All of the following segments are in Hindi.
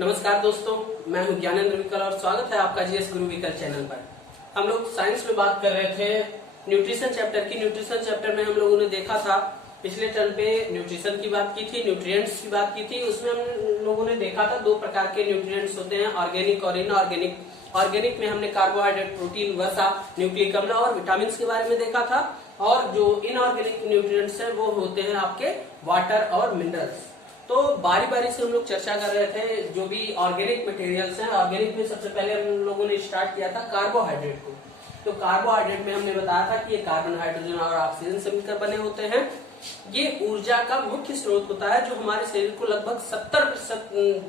नमस्कार दोस्तों, मैं हूं ज्ञानेंद्र विकल और स्वागत है आपका जीएस गुरु विकल चैनल पर। हम लोग साइंस में बात कर रहे थे न्यूट्रिशन चैप्टर की। न्यूट्रिशन चैप्टर में हम लोगों ने देखा था, पिछले टर्म पे न्यूट्रिशन की बात की थी, न्यूट्रिएंट्स की बात की थी। उसमें हम लोगों ने देखा था दो प्रकार के न्यूट्रिएंट्स होते हैं, ऑर्गेनिक और इनऑर्गेनिक। ऑर्गेनिक में हमने कार्बोहाइड्रेट, प्रोटीन, वसा, न्यूक्लिक अम्ल और विटामिन के बारे में देखा था, और जो इनऑर्गेनिक न्यूट्रिएंट्स हैं वो होते हैं आपके वाटर और मिनरल्स। तो बारी बारी से हम लोग चर्चा कर रहे थे जो भी ऑर्गेनिक मटेरियल्स हैं। ऑर्गेनिक में सबसे पहले हम लोगों ने स्टार्ट किया था कार्बोहाइड्रेट को। तो कार्बोहाइड्रेट में हमने बताया था कि ये कार्बन, हाइड्रोजन और ऑक्सीजन से मिलकर बने होते हैं। ये ऊर्जा का मुख्य स्रोत होता है, जो हमारे शरीर को लगभग 70%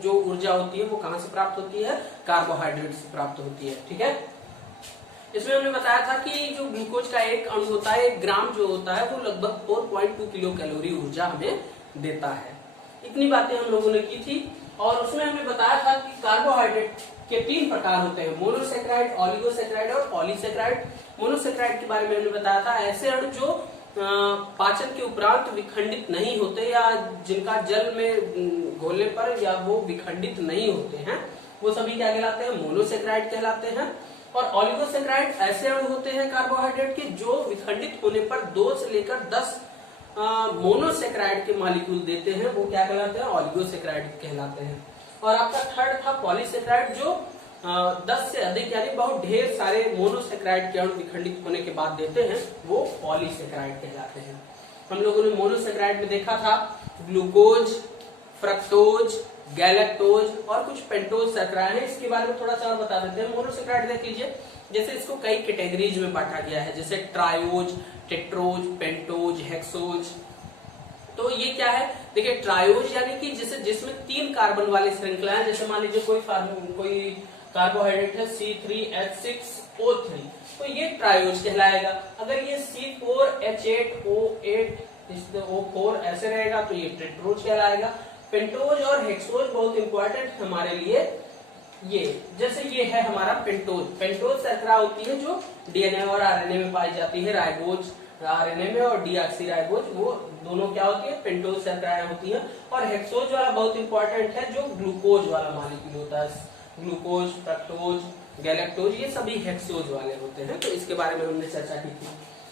जो ऊर्जा होती है वो कहाँ से प्राप्त होती है? कार्बोहाइड्रेट से प्राप्त होती है। ठीक है, इसमें हमने बताया था कि जो ग्लूकोज का एक अणु होता है, 1 ग्राम जो होता है, वो लगभग 4.2 किलो कैलोरी ऊर्जा हमें देता है। इतनी बातें हम लोगों ने की थी, और उसमें हमने बताया था कि कार्बोहाइड्रेट के 3 प्रकार होते हैं, मोनोसेक्राइड, ऑलिगोसेक्राइड और पॉलीसेक्राइड। मोनोसेक्राइड के बारे में हमने बताया था ऐसे अणु जो पाचन के उपरांत विखंडित नहीं होते, या जिनका जल में घोलने पर या वो विखंडित नहीं होते हैं, वो सभी क्या कहलाते हैं? मोनोसेक्राइड कहलाते हैं। और ऑलिगोसेक्राइड ऐसे अणु होते हैं कार्बोहाइड्रेट के जो विखंडित होने पर 2 से लेकर 10 मोनोसेक्राइड के मॉलिक्यूल देते हैं, वो क्या कहलाते हैं? ऑलिगोसेक्राइड कहलाते हैं। और आपका थर्ड था पॉलीसेक्राइड, जो 10 से अधिक यानी बहुत ढेर सारे मोनोसेक्राइड के अणु विखंडित होने के बाद देते हैं, वो पॉलीसेक्राइड कहलाते हैं। हम लोगों ने मोनोसेक्राइड में देखा था ग्लूकोज, फ्रक्टोज, गैलेक्टोज और कुछ पेंटोज शर्कराएं हैं। इसके बारे में थोड़ा सा और बता देते हैं। मोनोसेक्राइड देख लीजिए, जैसे इसको कई कैटेगरीज में बांटा गया है, जैसे ट्रायोज, टेट्रोज, पेंटोज, हेक्सोज। तो ये क्या है? देखिए, ट्रायोज यानी कि जिसमें 3 कार्बन वाली श्रृंखला है। जैसे मान लीजिए कोई कार्बोहाइड्रेट है C3H6O3, तो ये ट्रायोज कहलाएगा। अगर ये C4H8O8O4 ऐसे रहेगा तो ये टेट्रोज कहलाएगा। पेंटोज और हेक्सोज बहुत इंपॉर्टेंट है हमारे लिए। ये जैसे ये है हमारा पेंटोज। पेंटोज शर्करा होती है जो डीएनए और आरएनए में पाई जाती है। राइबोज आरएनए में और डीऑक्सीराइबोज, वो दोनों क्या होती है? पेंटोज शर्कराएं होती हैं। और हेक्सोज वाला बहुत इंपॉर्टेंट है, जो ग्लूकोज वाला मॉलिक्यूल होता है। ग्लूकोज, फ्रक्टोज, गैलेक्टोज, ये सभी हेक्सोज वाले होते हैं। तो इसके बारे में हमने चर्चा की थी।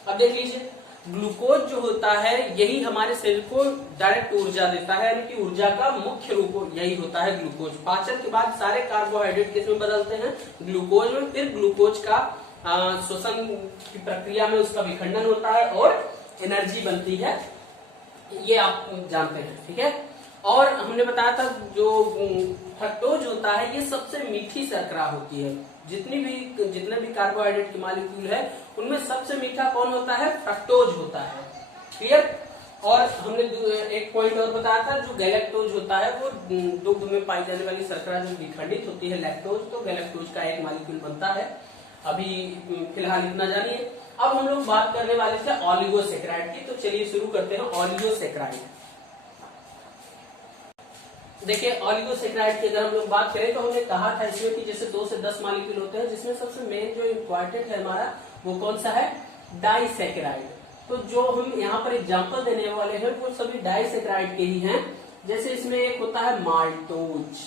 अब देख लीजिए, ग्लूकोज जो होता है यही हमारे शरीर को डायरेक्ट ऊर्जा देता है, यानी कि ऊर्जा का मुख्य रूप यही होता है ग्लूकोज। पाचन के बाद सारे कार्बोहाइड्रेट किसमें बदलते हैं? ग्लूकोज में। फिर ग्लूकोज का श्वसन की प्रक्रिया में उसका विखंडन होता है और एनर्जी बनती है, ये आप जानते हैं। ठीक है, और हमने बताया था जो फ्रक्टोज होता है ये सबसे मीठी शर्करा होती है। जितने भी कार्बोहाइड्रेट के मॉलिक्यूल है उनमें सबसे मीठा कौन होता है? फ्रक्टोज होता है। क्लियर? और हमने एक पॉइंट और बताया था, जो गैलेक्टोज होता है वो दुग्ध में पाई जाने वाली शर्करा जो विखंडित होती है, लैक्टोज, तो गैलेक्टोज का एक मॉलिक्यूल बनता है। अभी फिलहाल इतना जानिए। अब हम लोग बात करने वाले थे ऑलिगोसेक्राइड की, तो चलिए शुरू करते हैं। ऑलिगोसेक्राइड, देखिए ऑलिगोसेक्राइड की अगर हम लोग बात करें तो हमने कहा था इसमें कि जैसे 2 से 10 मॉलिक्यूल होते हैं, जिसमें सबसे मेन जो इम्पोर्टेंट है हमारा वो कौन सा है? डाइसेक्राइड। तो जो हम यहाँ पर एग्जांपल देने वाले हैं वो सभी डाइसेक्राइड के ही हैं। जैसे इसमें एक होता है माल्टोज,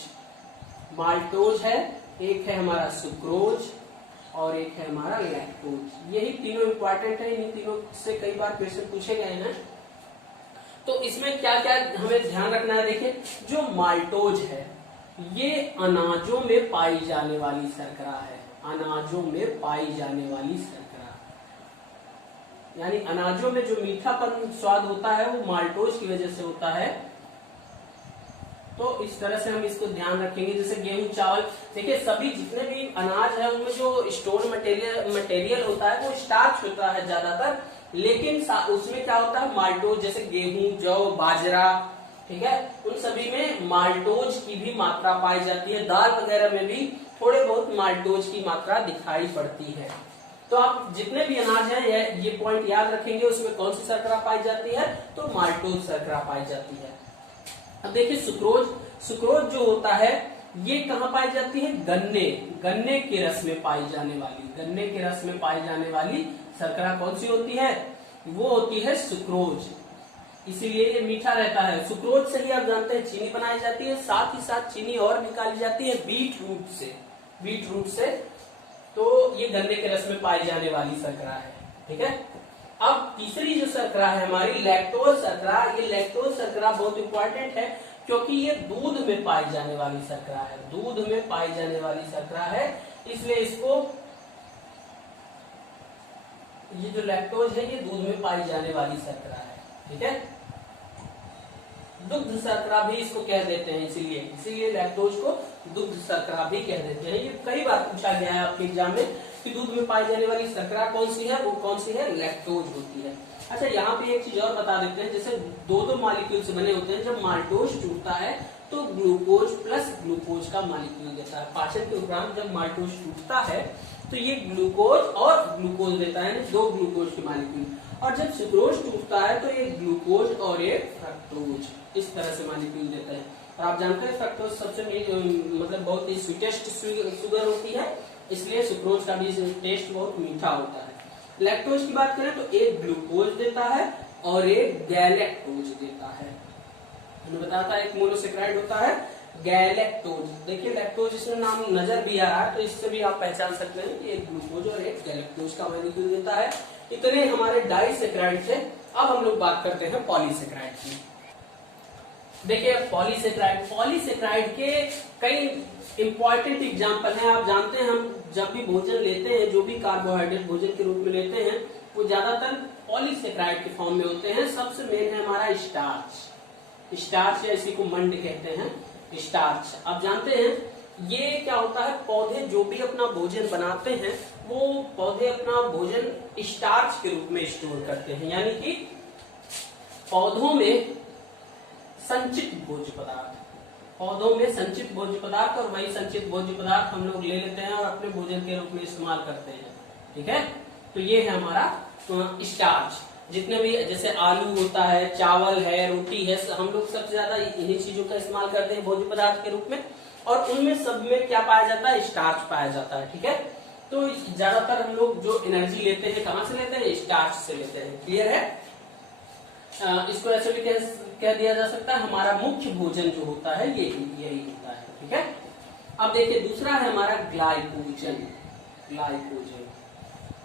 माल्टोज है, एक है हमारा सुक्रोज और एक है हमारा लैक्टोज। यही तीनों इंपॉर्टेंट है, इन्हीं तीनों से कई बार क्वेश्चन पूछे गए हैं। तो इसमें क्या क्या हमें ध्यान रखना है? देखिए, जो माल्टोज है ये अनाजों में पाई जाने वाली शर्करा है। अनाजों में पाई जाने वाली शर्करा, यानी अनाजों में जो मीठापन स्वाद होता है वो माल्टोज की वजह से होता है। तो इस तरह से हम इसको ध्यान रखेंगे। जैसे गेहूं, चावल, देखिए सभी जितने भी अनाज है उनमें जो स्टोर मटेरियल होता है वो स्टार्च होता है ज्यादातर, लेकिन उसमें क्या होता है? माल्टोज। जैसे गेहूं, जौ, बाजरा, ठीक है, उन सभी में माल्टोज की भी मात्रा पाई जाती है। दाल वगैरह में भी थोड़े बहुत माल्टोज की मात्रा दिखाई पड़ती है। तो आप जितने भी अनाज है ये पॉइंट याद रखेंगे, उसमें कौन सी शर्करा पाई जाती है? तो माल्टोज शर्करा पाई जाती है। अब देखिए सुक्रोज, सुक्रोज जो होता है ये कहाँ पाई जाती है? गन्ने के रस में पाई जाने वाली, गन्ने के रस में पाई जाने वाली शर्करा कौन सी होती है? वो होती है सुक्रोज। इसीलिए ये मीठा रहता है। सुक्रोज से ही आप जानते हैं चीनी बनाई जाती है, साथ ही साथ चीनी और निकाली जाती है बीट रूट से। तो ये गन्ने के रस में पाई जाने वाली शर्करा है, ठीक है। अब तीसरी जो शर्करा है हमारी लैक्टोज शर्करा, ये लैक्टोज शर्करा बहुत इंपॉर्टेंट है क्योंकि ये दूध में पाई जाने वाली शर्करा है, दूध में पाई जाने वाली शर्करा है, इसलिए इसको, ये जो लैक्टोज है ये दूध में पाई जाने वाली शर्करा है, ठीक है। दुग्ध शर्करा भी इसको कह देते हैं, इसीलिए लैक्टोज को दुग्ध शर्करा भी कह देते हैं। ये कई बार पूछा गया है आपके एग्जाम में कि दूध में पाई जाने वाली शर्करा कौन सी है, वो कौन सी है, लैक्टोज होती है। अच्छा, यहाँ पे एक चीज और बता देते हैं, जैसे दो मॉलिक्यूल से बने होते हैं, जब माल्टोज टूटता है तो ग्लूकोज प्लस ग्लूकोज का मॉलिक्यूल देता है। पाचन के उपरांत जब माल्टोज टूटता है तो ये ग्लूकोज और ग्लूकोज देता है, दो ग्लूकोज के मॉलिक्यूल। और जब सुक्रोज टूटता है तो ये ग्लूकोज और ये फ्रक्टोज, इस तरह से मॉलिक्यूल देता है। और आप जानते हैं फ्रक्टोज सबसे मतलब बहुत ही स्वीटेस्ट शुगर होती है, इसलिए सुक्रोज का भी टेस्ट बहुत मीठा होता है। लैक्टोज की बात करें तो एक ग्लूकोज देता है और एक गैलेक्टोज देता है। मैंने बताया था एक मोनोसेक्राइड होता है गैलेक्टोज। देखिए लैक्टोज इसमें नाम नजर भी आ रहा है, तो इससे भी आप पहचान सकते हैं कि एक ग्लूकोज और एक गैलेक्टोज का मॉलिक्यूल देता है। इतने हमारे डाइसेक्राइड थे। अब हम लोग बात करते हैं पॉलीसेक्राइड की। देखिए पॉलीसेक्राइड के कई इंपॉर्टेंट एग्जाम्पल हैं। आप जानते हैं हम जब भी भोजन लेते हैं, जो भी कार्बोहाइड्रेट भोजन के रूप में लेते हैं, वो ज्यादातर पॉलीसेक्राइड के फॉर्म में होते हैं। सबसे मेन है हमारा स्टार्च या इसी को मंड कहते हैं, स्टार्च। आप जानते हैं ये क्या होता है, पौधे जो भी अपना भोजन बनाते हैं वो पौधे अपना भोजन स्टार्च के रूप में स्टोर करते हैं, यानी कि पौधों में संचित भोज्य पदार्थ, और वही संचित भोज्य पदार्थ हम लोग ले लेते हैं और अपने भोजन के रूप में इस्तेमाल करते हैं, ठीक है। तो ये है हमारा स्टार्च। जितने भी जैसे आलू होता है, चावल है, रोटी है, हम लोग सबसे ज्यादा इन्हीं चीजों का इस्तेमाल करते हैं भोज्य पदार्थ के रूप में, और उनमें सब में क्या पाया जाता है, स्टार्च पाया जाता है, ठीक है। तो ज्यादातर हम लोग जो एनर्जी लेते हैं कहाँ से लेते हैं, स्टार्च से लेते हैं, क्लियर है। इसको ऐसे भी कह दिया जा सकता है हमारा मुख्य भोजन जो होता है यही होता है, ठीक है। अब देखिए दूसरा है हमारा ग्लाइकोजन।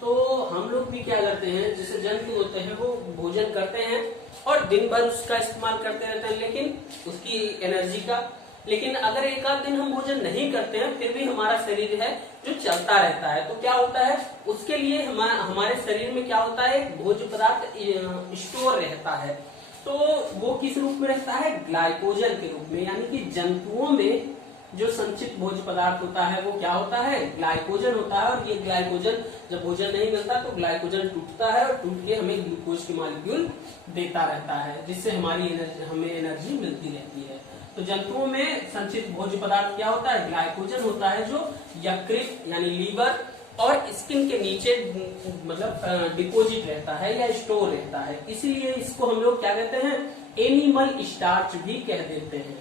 तो हम लोग भी क्या करते हैं, जैसे जंतु होते हैं वो भोजन करते हैं और दिन भर उसका इस्तेमाल करते रहते हैं, लेकिन उसकी एनर्जी का, लेकिन अगर एक आध दिन हम भोजन नहीं करते हैं फिर भी हमारा शरीर है जो चलता रहता है, तो क्या होता है उसके लिए हमारे शरीर में क्या होता है, भोज्य पदार्थ स्टोर रहता है। तो वो किस रूप में रहता है, ग्लाइकोजन के रूप में, यानी कि जंतुओं में जो संचित भोज्य पदार्थ होता है वो क्या होता है, ग्लाइकोजन होता है। और ये ग्लाइकोजन जब भोजन नहीं मिलता तो ग्लाइकोजन टूटता है और टूट के हमें ग्लूकोज के मॉलिक्यूल देता रहता है, जिससे हमें एनर्जी मिलती रहती है। तो जंतुओं में संचित भोज्य पदार्थ क्या होता है, ग्लाइकोजन होता है, जो यकृत यानी लीवर और स्किन के नीचे मतलब डिपोजिट रहता है या स्टोर रहता है। इसीलिए इसको हम लोग क्या कहते हैं, एनिमल स्टार्च भी कह देते हैं।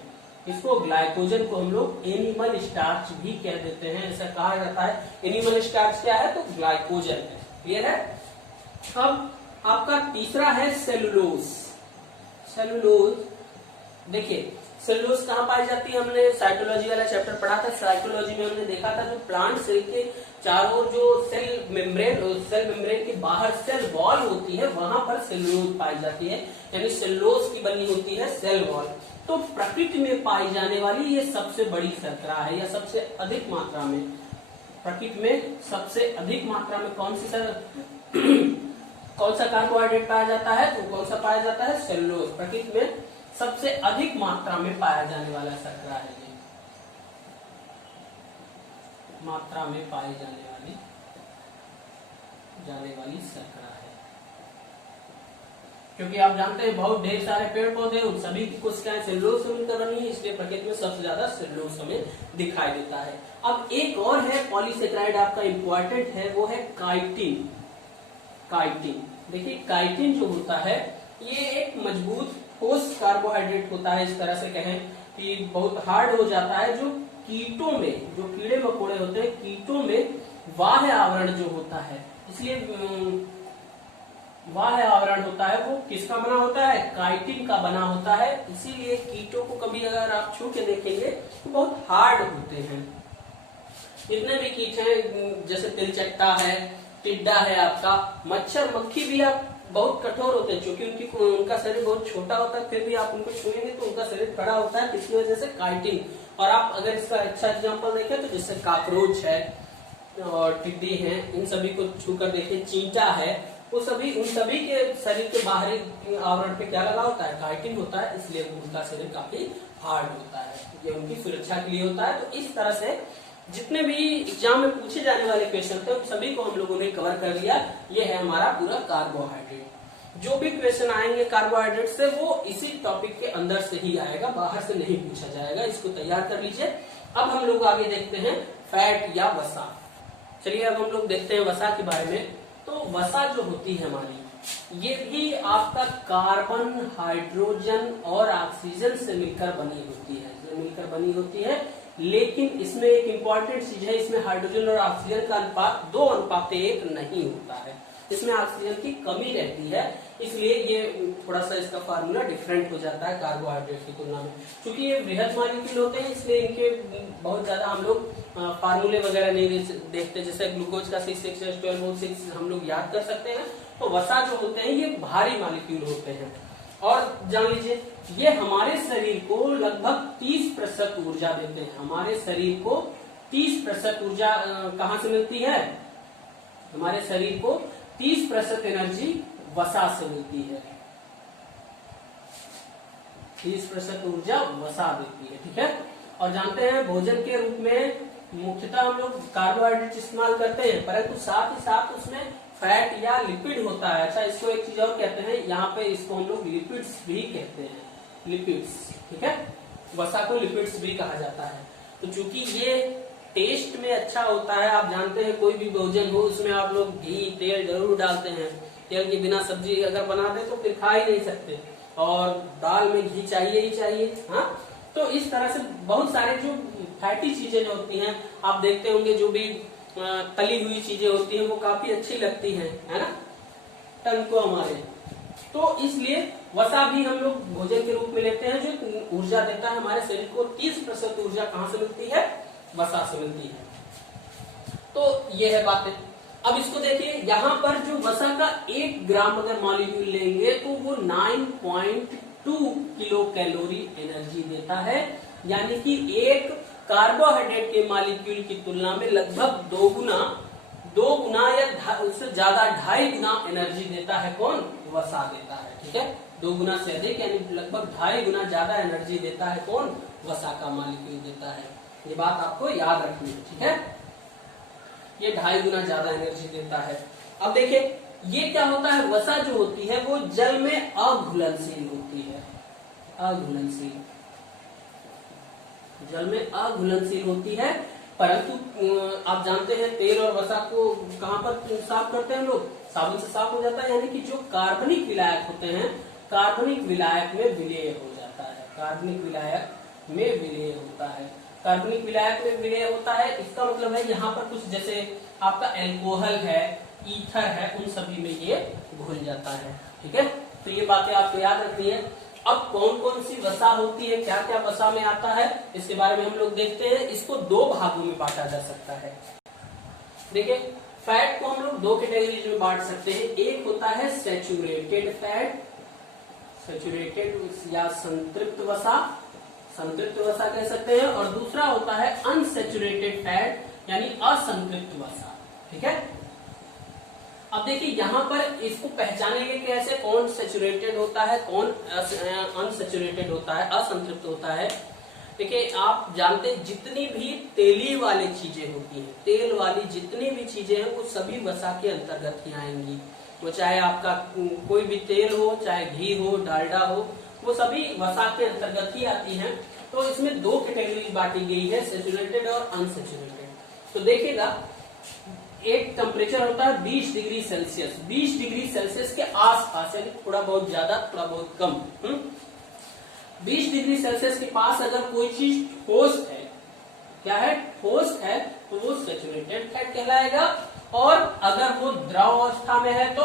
इसको ग्लाइकोजन को हम लोग एनिमल स्टार्च भी कह देते हैं, ऐसा कहा जाता है। एनिमल स्टार्च क्या है, तो ग्लाइकोजन है, क्लियर है। अब आपका तीसरा है सेलुलोज। देखिए सेलुलोज कहाँ पाई जाती है, हमने साइटोलॉजी वाला चैप्टर पढ़ा था। साइटोलॉजी में हमने देखा था जो प्लांट सेल के चारों ओर जो सेल मेम्ब्रेन के बाहर सेल वॉल होती है, वहां पर सेलुलोज पाई जाती है, यानी सेलुलोज की बनी होती है सेल वॉल। तो प्रकृति में पाई जाने वाली ये सबसे बड़ी शर्करा है, या सबसे अधिक मात्रा में, प्रकृति में सबसे अधिक मात्रा में कौन सा कार्बोहाइड्रेट पाया जाता है, तो कौन सा पाया जाता है, सेलुलोज। प्रकृति में सबसे अधिक मात्रा में पाया जाने वाला शर्करा है, ये मात्रा में पाई जाने वाली शर्करा है। क्योंकि आप जानते हैं बहुत ढेर सारे पेड़ पौधे, उन सभी की कोशिकाएं सेलुलोज से मिलकर बनी है, इसलिए प्रकृति में सबसे ज्यादा सेलुलोज हमें दिखाई देता है। अब एक और है पॉलीसेक्राइड आपका इंपॉर्टेंट है, वो है काइटिन। देखिए काइटिन जो होता है ये एक मजबूत ठोस कार्बोहाइड्रेट होता है, इस तरह से कहें कि बहुत हार्ड हो जाता है, जो कीटों में, जो कीड़े मकोड़े होते हैं कीटों में बाह्य आवरण जो होता है, इसलिए वह आवरण होता है वो किसका बना होता है, काइटिन का बना होता है। इसीलिए कीटों को कभी अगर आप छू के देखेंगे तो बहुत हार्ड होते हैं। जितने भी कीट हैं, जैसे तिलचट्टा है, टिड्डा है, आपका मच्छर मक्खी भी आप बहुत कठोर होते हैं, क्योंकि उनका शरीर बहुत छोटा होता है, फिर भी आप उनको छुएंगे तो उनका शरीर खड़ा होता है, किसकी वजह से, काइटिन। और आप अगर इसका अच्छा एग्जांपल देखें तो जैसे काकरोच है और टिड्डी है, इन सभी को छू कर देखिए, चींटा है, वो सभी, उन सभी के शरीर के बाहरी आवरण पे क्या लगा होता है, काइटिन होता है, इसलिए उनका शरीर काफी हार्ड होता है, ये उनकी सुरक्षा के लिए होता है। तो इस तरह से जितने भी एग्जाम में पूछे जाने वाले क्वेश्चन थे उन सभी को हम लोगों ने कवर कर लिया। ये है हमारा पूरा कार्बोहाइड्रेट। जो भी क्वेश्चन आएंगे कार्बोहाइड्रेट से वो इसी टॉपिक के अंदर से ही आएगा, बाहर से नहीं पूछा जाएगा, इसको तैयार कर लीजिए। अब हम लोग आगे देखते हैं फैट या वसा। चलिए अब हम लोग देखते हैं वसा के बारे में। तो वसा जो होती है हमारी, ये भी आपका कार्बन, हाइड्रोजन और ऑक्सीजन से मिलकर बनी होती है, लेकिन इसमें एक इम्पॉर्टेंट चीज है, इसमें हाइड्रोजन और ऑक्सीजन का अनुपात 2:1 नहीं होता है, इसमें ऑक्सीजन की कमी रहती है, इसलिए ये थोड़ा सा इसका फार्मूला डिफरेंट हो जाता है कार्बोहाइड्रेट की तुलना में। क्योंकि ये बृहद मॉलिक्यूल होते हैं, इसलिए इनके बहुत ज्यादा हम लोग फार्मूले वगैरह नहीं देखते, जैसे ग्लूकोज का C6H12O6 हम लोग याद कर सकते हैं। तो वसा जो होते हैं ये भारी मॉलिक्यूल होते हैं, और जान लीजिए ये हमारे शरीर को लगभग 30% ऊर्जा देते हैं। हमारे शरीर को 30% ऊर्जा कहाँ से मिलती है, हमारे शरीर को 30% एनर्जी वसा से मिलती है, 30% ऊर्जा वसा देती है, ठीक है। और जानते हैं भोजन के रूप में मुख्यतः हम लोग कार्बोहाइड्रेट इस्तेमाल करते हैं, परंतु साथ ही साथ उसमें फैट या लिपिड होता है। अच्छा, इसको एक चीज और कहते हैं, यहाँ पे इसको हम लोग लिपिड्स भी कहते हैं, लिपिड्स, ठीक है। वसा को लिपिड्स भी कहा जाता है। तो चूंकि ये टेस्ट में अच्छा होता है, आप जानते हैं कोई भी भोजन हो उसमें आप लोग घी तेल जरूर डालते हैं, तेल के बिना सब्जी अगर बना दे तो फिर खा ही नहीं सकते, और दाल में घी चाहिए ही चाहिए। हाँ, तो इस तरह से बहुत सारे जो फैटी चीजें जो होती हैं, आप देखते होंगे जो भी तली हुई चीजें होती हैं वो काफी अच्छी लगती हैं, है ना, टंग को हमारे। तो इसलिए वसा भी हम लोग भोजन के रूप में लेते हैं, जो ऊर्जा देता है हमारे शरीर को। 30% ऊर्जा कहाँ से मिलती है, वसा से मिलती है। तो ये है बातें। अब इसको देखिए, यहाँ पर जो वसा का 1 ग्राम अगर मॉलिक्यूल लेंगे तो वो 9.2 किलो कैलोरी एनर्जी देता है, यानी कि एक कार्बोहाइड्रेट के मॉलिक्यूल की तुलना में लगभग 2 गुना या उससे ज्यादा 2.5 गुना एनर्जी देता है। कौन, वसा देता है, ठीक है। 2 गुना से अधिक यानी लगभग 2.5 गुना ज्यादा एनर्जी देता है कौन, वसा का मॉलिक्यूल देता है। ये बात आपको याद रखनी है, ठीक है। ये 2.5 गुना ज्यादा एनर्जी देता है। अब देखिए ये क्या होता है, वसा जो होती है वो जल में अघुलनशील होती है, अघुलनशील, जल में अघुलनशील होती है। परंतु आप जानते हैं तेल और वसा को कहां पर साफ करते हैं हम लोग, साबुन से साफ हो जाता है, यानी कि जो कार्बनिक विलायक होते हैं, कार्बनिक विलायक में विलेय हो जाता है, कार्बनिक विलायक में विलेय होता है, कार्बनिक विलायक में विलेय होता है। इसका मतलब है यहाँ पर कुछ जैसे आपका एल्कोहल है, ईथर है, उन सभी में ये घुल जाता है, ठीक है। तो ये बातें आपको याद रखनी है। अब कौन कौन सी वसा होती है, क्या क्या वसा में आता है, इसके बारे में हम लोग देखते हैं। इसको 2 भागों में बांटा जा सकता है। देखिए फैट को हम लोग 2 कैटेगरीज में बांट सकते हैं। एक होता है सैचुरेटेड फैट, सैचुरेटेड या संतृप्त वसा, संतृप्त वसा कह सकते हैं, और दूसरा होता है अनसैचुरेटेड फैट यानी असंतृप्त वसा, ठीक है। अब देखिए यहाँ पर इसको पहचानेंगे कैसे, कौन सैचुरेटेड होता है, कौन अनसैचुरेटेड होता है, असंतृप्त होता है। देखिए आप जानते हैं जितनी भी तेली वाली चीजें होती हैं, तेल वाली जितनी भी चीजें हैं वो सभी वसा के अंतर्गत ही आएंगी। वो चाहे आपका कोई भी तेल हो, चाहे घी हो, डालडा हो, वो सभी वसा के अंतर्गत ही आती हैं। तो इसमें 2 कैटेगरी बांटी गई है, सैचुरेटेड और अनसैचुरेटेड। तो देखिएगा एक टेम्परेचर होता है 20 डिग्री सेल्सियस, 20 डिग्री सेल्सियस के आसपास, यानी थोड़ा बहुत ज्यादा थोड़ा बहुत कम। 20 डिग्री सेल्सियस के पास अगर कोई चीज ठोस है, क्या है, ठोस है, तो वो सैचुरेटेड फैट कहलाएगा। और अगर वो द्रव अवस्था में है तो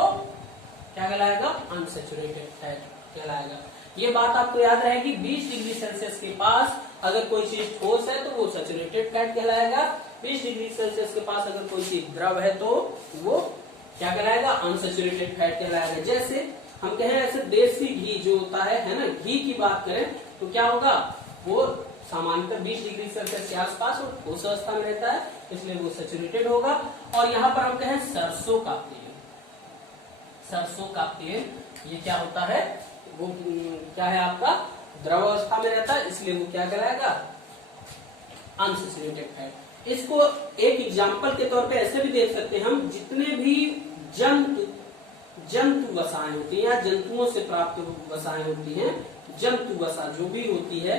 क्या कहलाएगा, अनसैचुरेटेड फैट कहलाएगा। ये बात आपको याद रहेगी, 20 डिग्री सेल्सियस के पास अगर कोई चीज ठोस है तो वो सैचुरेटेड फैट कहलाएगा, 20 डिग्री सेल्सियस के पास अगर कोई चीज द्रव है तो वो क्या कहलाएगा, अनसैचुरेटेड फैट कहलाएगा। जैसे हम कहें ऐसे देसी घी जो होता है ना, घी की बात करें तो क्या होगा, वो सामान्यतः 20 डिग्री सेल्सियस के आसपास और ठोस अवस्था में रहता है, इसलिए वो सैचुरेटेड होगा। और यहाँ पर हम कहें सरसों का तेल, सरसों का तेल ये क्या होता है, वो क्या है आपका द्रव अवस्था में रहता है, इसलिए वो क्या कहलाएगा, अनसैचुरेटेड फैट। इसको एक एग्जांपल के तौर पे ऐसे भी देख सकते हैं हम, जितने भी जंतु वसाएं होती हैं या जंतुओं से प्राप्त वसाएं होती हैं, जंतु वसा जो भी होती है,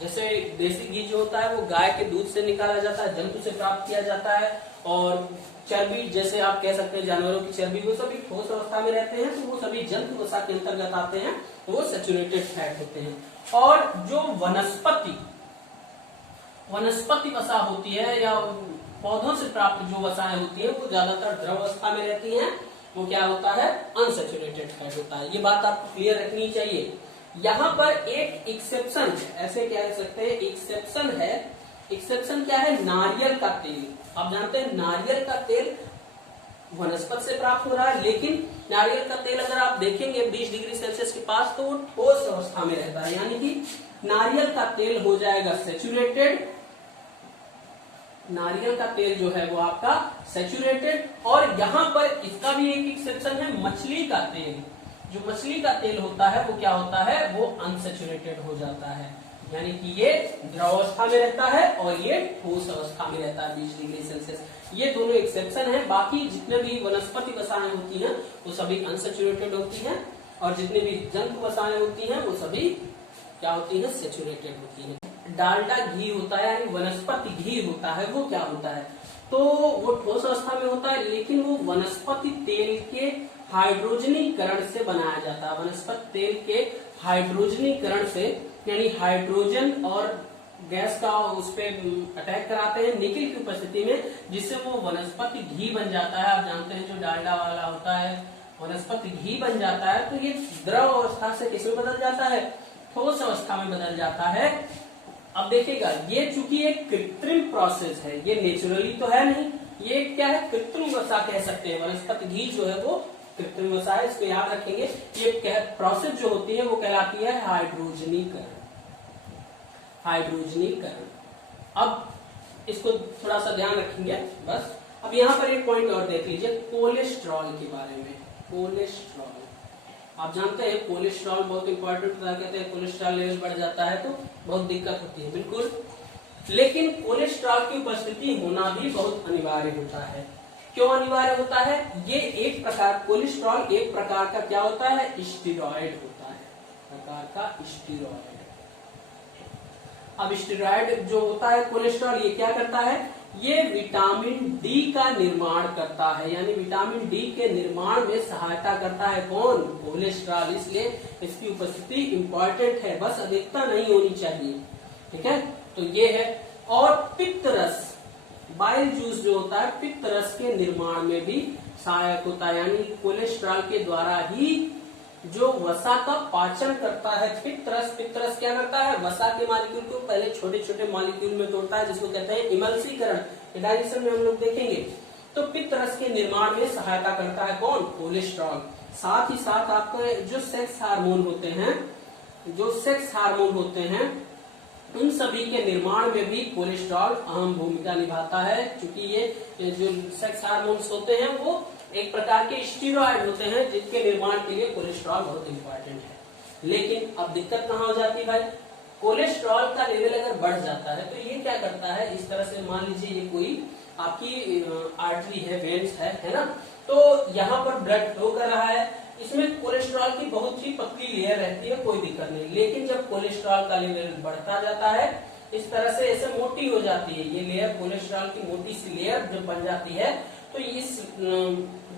जैसे देसी घी जो होता है वो गाय के दूध से निकाला जाता है, जंतु से प्राप्त किया जाता है। और चर्बी, जैसे आप कह सकते हैं जानवरों की चर्बी, वो सभी ठोस अवस्था में रहते हैं, तो वो सभी जंतु वसा के अंतर्गत आते हैं, वो सैचुरेटेड फैट होते हैं। और जो वनस्पति वसा होती है या पौधों से प्राप्त जो वसाएं होती है, वो ज्यादातर द्रव अवस्था में रहती हैं, वो क्या होता है, अनसैचुरेटेड फैट होता है। ये बात आपको क्लियर रखनी चाहिए। यहाँ पर एक एक्सेप्शन है, ऐसे कह सकते हैं एक्सेप्शन है। एक्सेप्शन क्या है, नारियल का तेल। आप जानते हैं नारियल का तेल वनस्पति से प्राप्त हो रहा है, लेकिन नारियल का तेल अगर आप देखेंगे 20 डिग्री सेल्सियस के पास तो वो ठोस अवस्था में रहता है, यानी कि नारियल का तेल हो जाएगा सैचुरेटेड, नारियल का तेल जो है वो आपका सैचुरेटेड। और यहाँ पर इसका भी एक एक्सेप्शन है, मछली का तेल। जो मछली का तेल होता है वो क्या होता है, वो अनसैचुरेटेड हो जाता है, यानी कि ये द्रव अवस्था में रहता है और ये ठोस अवस्था में रहता है 20 डिग्री सेल्सियस। ये दोनों एक्सेप्शन है, बाकी जितने भी वनस्पति वसाएं होती हैं वो सभी अनसैचुरेटेड होती हैं, और जितने भी जंतु वसाएं होती हैं वो सभी क्या होती है, सैचुरेटेड होती है। डालडा घी होता है यानी वनस्पति घी होता है, वो क्या होता है, तो वो ठोस अवस्था में होता है, लेकिन वो वनस्पति तेल के हाइड्रोजनीकरण से बनाया जाता है। वनस्पति तेल के हाइड्रोजनीकरण से, यानी हाइड्रोजन और गैस का उस पे अटैक कराते हैं निकल की उपस्थिति में, जिससे वो वनस्पति घी बन जाता है। आप जानते हैं जो डालडा वाला होता है वनस्पति घी बन जाता है, तो ये द्रव अवस्था से किसमें बदल जाता है, ठोस अवस्था में बदल जाता है। अब देखिएगा, ये चूंकि एक कृत्रिम प्रोसेस है, ये नेचुरली तो है नहीं, ये क्या है, कृत्रिम वसा कह सकते हैं। वनस्पति घी जो है वो कृत्रिम वसा है, इसको याद रखेंगे। ये प्रोसेस जो होती है वो कहलाती है हाइड्रोजनीकरण। हाइड्रोजनीकरण, अब इसको थोड़ा सा ध्यान रखेंगे बस। अब यहाँ पर एक पॉइंट और देख लीजिए, कोलेस्ट्रॉल के बारे में। कोलेस्ट्रॉल, आप जानते हैं कोलेस्ट्रॉल बहुत इंपॉर्टेंट होता है, कहते हैं कोलेस्ट्रॉल लेवल बढ़ जाता है तो बहुत दिक्कत होती है, बिल्कुल। लेकिन कोलेस्ट्रॉल की उपस्थिति होना भी बहुत अनिवार्य होता है। क्यों अनिवार्य होता है, ये एक प्रकार, कोलेस्ट्रॉल एक प्रकार का क्या होता है, स्टेरॉइड होता है, प्रकार का स्टेरॉइड। अब स्टेरॉइड जो होता है कोलेस्ट्रॉल, ये क्या करता है, ये विटामिन डी का निर्माण करता है, यानी विटामिन डी के निर्माण में सहायता करता है कौन, कोलेस्ट्रॉल। इसलिए इसकी उपस्थिति इंपॉर्टेंट है, बस अधिकता नहीं होनी चाहिए, ठीक है। तो ये है। और पित्त रस, बाइल जूस जो होता है पित्त रस के निर्माण में भी सहायक होता है, यानी कोलेस्ट्रॉल के द्वारा ही जो वसा का पाचन करता है पित्त रस क्या करता है, वसा के मॉलिक्यूल को पहले छोटे छोटे मॉलिक्यूल में तोड़ता है, जिसको कहते हैं इमल्सीकरण। डाइजेशन में हम लोग देखेंगे। तो पित्त रस के निर्माण में सहायता करता है कौन, कोलेस्ट्रॉल। साथ ही साथ आपको जो सेक्स हार्मोन होते हैं, जो सेक्स हार्मोन होते हैं, उन सभी के निर्माण में भी कोलेस्ट्रॉल अहम भूमिका निभाता है, क्योंकि ये जो सेक्स हार्मोन्स होते हैं वो एक प्रकार के स्टेरॉइड होते हैं, जिनके निर्माण के लिए कोलेस्ट्रॉल बहुत इंपॉर्टेंट है। लेकिन अब दिक्कत कहाँ हो जाती है भाई, कोलेस्ट्रॉल का लेवल अगर बढ़ जाता है तो ये क्या करता है, इस तरह से मान लीजिए ये कोई आपकी आर्टरी है, वेन्स है ना, तो यहाँ पर ब्लड फ्लो कर रहा है, इसमें कोलेस्ट्रॉल की बहुत ही पतली लेयर रहती है, कोई दिक्कत नहीं। लेकिन जब कोलेस्ट्रॉल का लेवल बढ़ता जाता है, इस तरह से ऐसे मोटी हो जाती है ये लेयर, कोलेस्ट्रॉल की मोटी सी लेयर जब बन जाती है, तो इस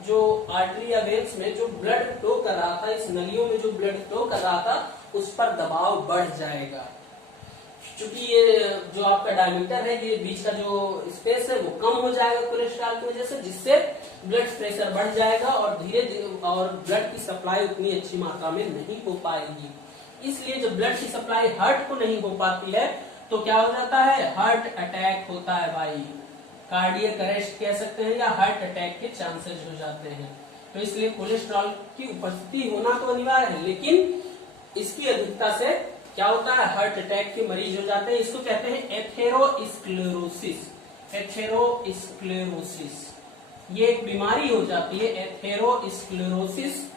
जो आर्टरी या वेन्स में जो ब्लड फ्लो कर रहा था, इस नलियों में जो ब्लड फ्लो कर रहा था, उस पर दबाव बढ़ जाएगा। क्योंकि ये जो आपका डायमीटर है, ये बीच का जो स्पेस है वो कम हो जाएगा कोलेस्ट्रॉल की वजह से, जिससे ब्लड प्रेशर बढ़ जाएगा और धीरे धीरे और ब्लड की सप्लाई उतनी अच्छी मात्रा में नहीं हो पाएगी। इसलिए जब ब्लड की सप्लाई हार्ट को नहीं हो पाती है तो क्या हो जाता है, हार्ट अटैक होता है भाई, कार्डियक अरेस्ट कह सकते हैं या हार्ट अटैक के चांसेस हो जाते हैं। तो इसलिए कोलेस्ट्रॉल की उपस्थिति होना तो अनिवार्य है, लेकिन इसकी अधिकता से क्या होता है, हार्ट अटैक के मरीज हो जाते हैं। इसको कहते हैं एथेरोस्क्लेरोसिस। एथेरोस्क्लेरोसिस ये एक बीमारी हो जाती है, एथेरोस्क्लेरोसिस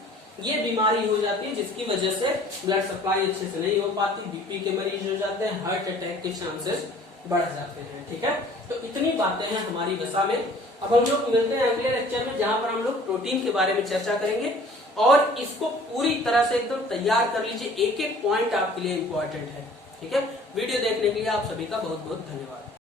ये बीमारी हो जाती है जिसकी वजह से ब्लड सप्लाई अच्छे से नहीं हो पाती, बीपी के मरीज हो जाते हैं, हार्ट अटैक के चांसेस बढ़ जाते हैं। ठीक है, तो इतनी बातें हैं हमारी वसा में। अब हम लोग मिलते हैं अगले लेक्चर में जहां पर हम लोग प्रोटीन के बारे में चर्चा करेंगे और इसको पूरी तरह से एकदम तैयार कर लीजिए, एक एक पॉइंट आपके लिए इंपॉर्टेंट है। ठीक है, वीडियो देखने के लिए आप सभी का बहुत बहुत धन्यवाद।